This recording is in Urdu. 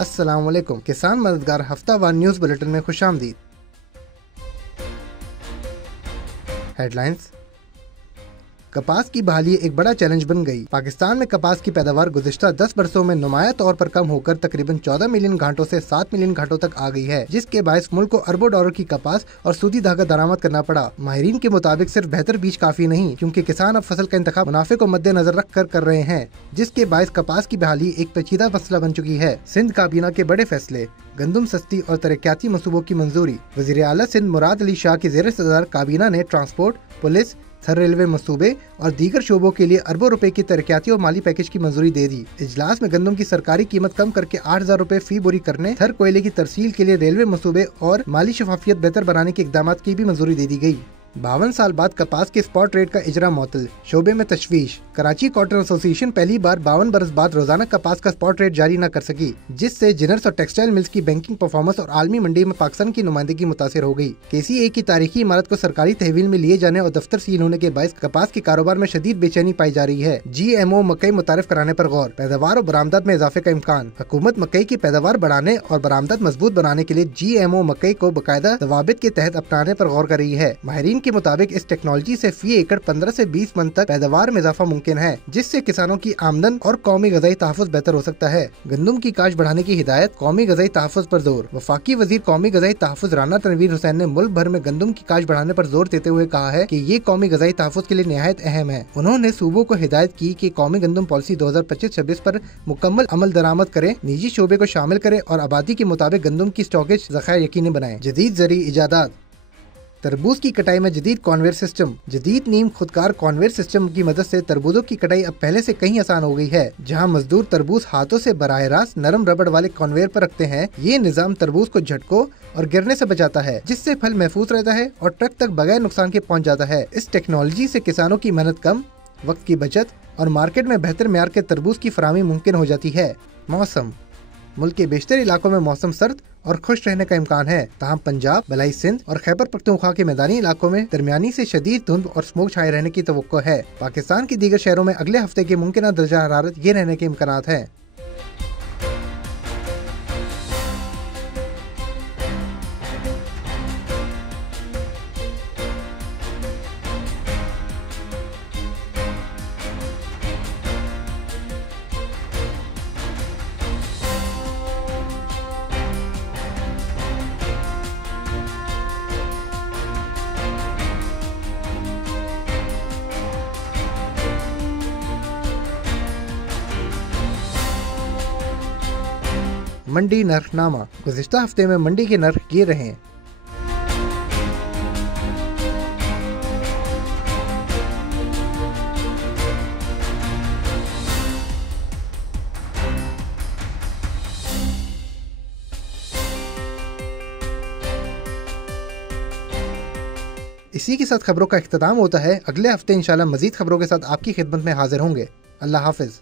السلام علیکم، کسان مددگار ہفتہ وار نیوز بلیٹن میں خوش آمدید۔ Headlines. کپاس کی بحالی ایک بڑا چیلنج بن گئی۔ پاکستان میں کپاس کی پیداوار گزشتہ 10 برسوں میں نمایاں طور پر کم ہو کر تقریباً 14 ملین گھانٹوں سے 7 ملین گھانٹوں تک آ گئی ہے، جس کے باعث ملک کو اربوں ڈالر کی کپاس اور سودی دھاگہ درآمد کرنا پڑا۔ ماہرین کے مطابق صرف بہتر بیج کافی نہیں، کیونکہ کسان اب فصل کا انتخاب منافع کو مد نظر رکھ کر رہے ہیں، جس کے باعث کپاس کی بحالی ایک پیچیدہ مسئلہ بن چکی ہے۔ سندھ کابینہ کے بڑے فیصلے، گندم سستی اور ترقیاتی منصوبوں کی منظوری۔ وزیر اعلیٰ سندھ مراد علی شاہ کی زیر صدر کابینہ نے ٹرانسپورٹ، پولیس، تھر ریلوے منصوبے اور دیگر شعبوں کے لیے اربوں روپے کی ترقیاتی اور مالی پیکج کی منظوری دے دی۔ اجلاس میں گندم کی سرکاری قیمت کم کر کے 8,000 روپے فی بوری کرنے، تھر کوئلے کی ترسیل کے لیے ریلوے منصوبے اور مالی شفافیت بہتر بنانے کے اقدامات کی بھی منظوری دے دی گئی۔ 52 سال بعد کپاس کے اسپاٹ ریٹ کا اجرا معطل، شعبے میں تشویش۔ کراچی کاٹن ایسوسی ایشن پہلی بار 52 برس بعد روزانہ کپاس کا اسپاٹ ریٹ جاری نہ کر سکی، جس سے جنرس اور ٹیکسٹائل ملز کی بینکنگ پرفارمنس اور عالمی منڈی میں پاکستان کی نمائندگی متاثر ہو گئی۔ KCA کی تاریخی عمارت کو سرکاری تحویل میں لیے جانے اور دفتر سیل ہونے کے باعث کپاس کے کاروبار میں شدید بے چینی پائی جا رہی ہے۔ GMO مکئی متعارف کرانے پر غور، پیداوار اور برآمدات میں اضافے کا امکان۔ حکومت مکئی کی پیداوار بڑھانے اور برآمدات مضبوط بنانے کے لیے GMO مکئی کو باقاعدہ ضوابط کے تحت اپنانے پر غور کر رہی ہے۔ ماہرین کے مطابق اس ٹیکنالوجی سے فی ایکڑ 15 سے 20 من تک پیداوار میں اضافہ ممکن ہے، جس سے کسانوں کی آمدن اور قومی غذائی تحفظ بہتر ہو سکتا ہے۔ گندم کی کاشت بڑھانے کی ہدایت، قومی غذائی تحفظ پر زور۔ وفاقی وزیر قومی غذائی تحفظ رانا تنویر حسین نے ملک بھر میں گندم کی کاشت بڑھانے پر زور دیتے ہوئے کہا ہے کہ یہ قومی غذائی تحفظ کے لیے نہایت اہم ہے۔ انہوں نے صوبوں کو ہدایت کی کہ قومی گندم پالیسی 2025-26 پر مکمل عمل درآمد کریں، نجی شعبے کو شامل کریں اور آبادی کے مطابق گندم کی اسٹاکیج ذخائر یقینی بنائیں۔ جدید زرعی ایجادات، تربوز کی کٹائی میں جدید کنویئر سسٹم۔ جدید نیم خودکار کنویئر سسٹم کی مدد سے تربوزوں کی کٹائی اب پہلے سے کہیں آسان ہو گئی ہے۔ جہاں مزدور تربوز ہاتھوں سے براہ راست نرم ربڑ والے کنویئر پر رکھتے ہیں، یہ نظام تربوز کو جھٹکوں اور گرنے سے بچاتا ہے، جس سے پھل محفوظ رہتا ہے اور ٹرک تک بغیر نقصان کے پہنچ جاتا ہے۔ اس ٹیکنالوجی سے کسانوں کی محنت کم، وقت کی بچت اور مارکیٹ میں بہتر معیار کے تربوز کی فراہمی ممکن ہو جاتی ہے۔ موسم، ملک کے بیشتر علاقوں میں موسم سرد اور خشک رہنے کا امکان ہے، تاہم پنجاب، بلائی سندھ اور خیبر پختونخوا کے میدانی علاقوں میں درمیانی سے شدید دھند اور اسموگ چھائے رہنے کی توقع ہے۔ پاکستان کے دیگر شہروں میں اگلے ہفتے کے ممکنہ درجہ حرارت یہ رہنے کے امکانات ہیں۔ منڈی نرخ نامہ، گزشتہ ہفتے میں منڈی کے نرخ یہ رہے۔ اسی کے ساتھ خبروں کا اختتام ہوتا ہے۔ اگلے ہفتے انشاءاللہ مزید خبروں کے ساتھ آپ کی خدمت میں حاضر ہوں گے۔ اللہ حافظ۔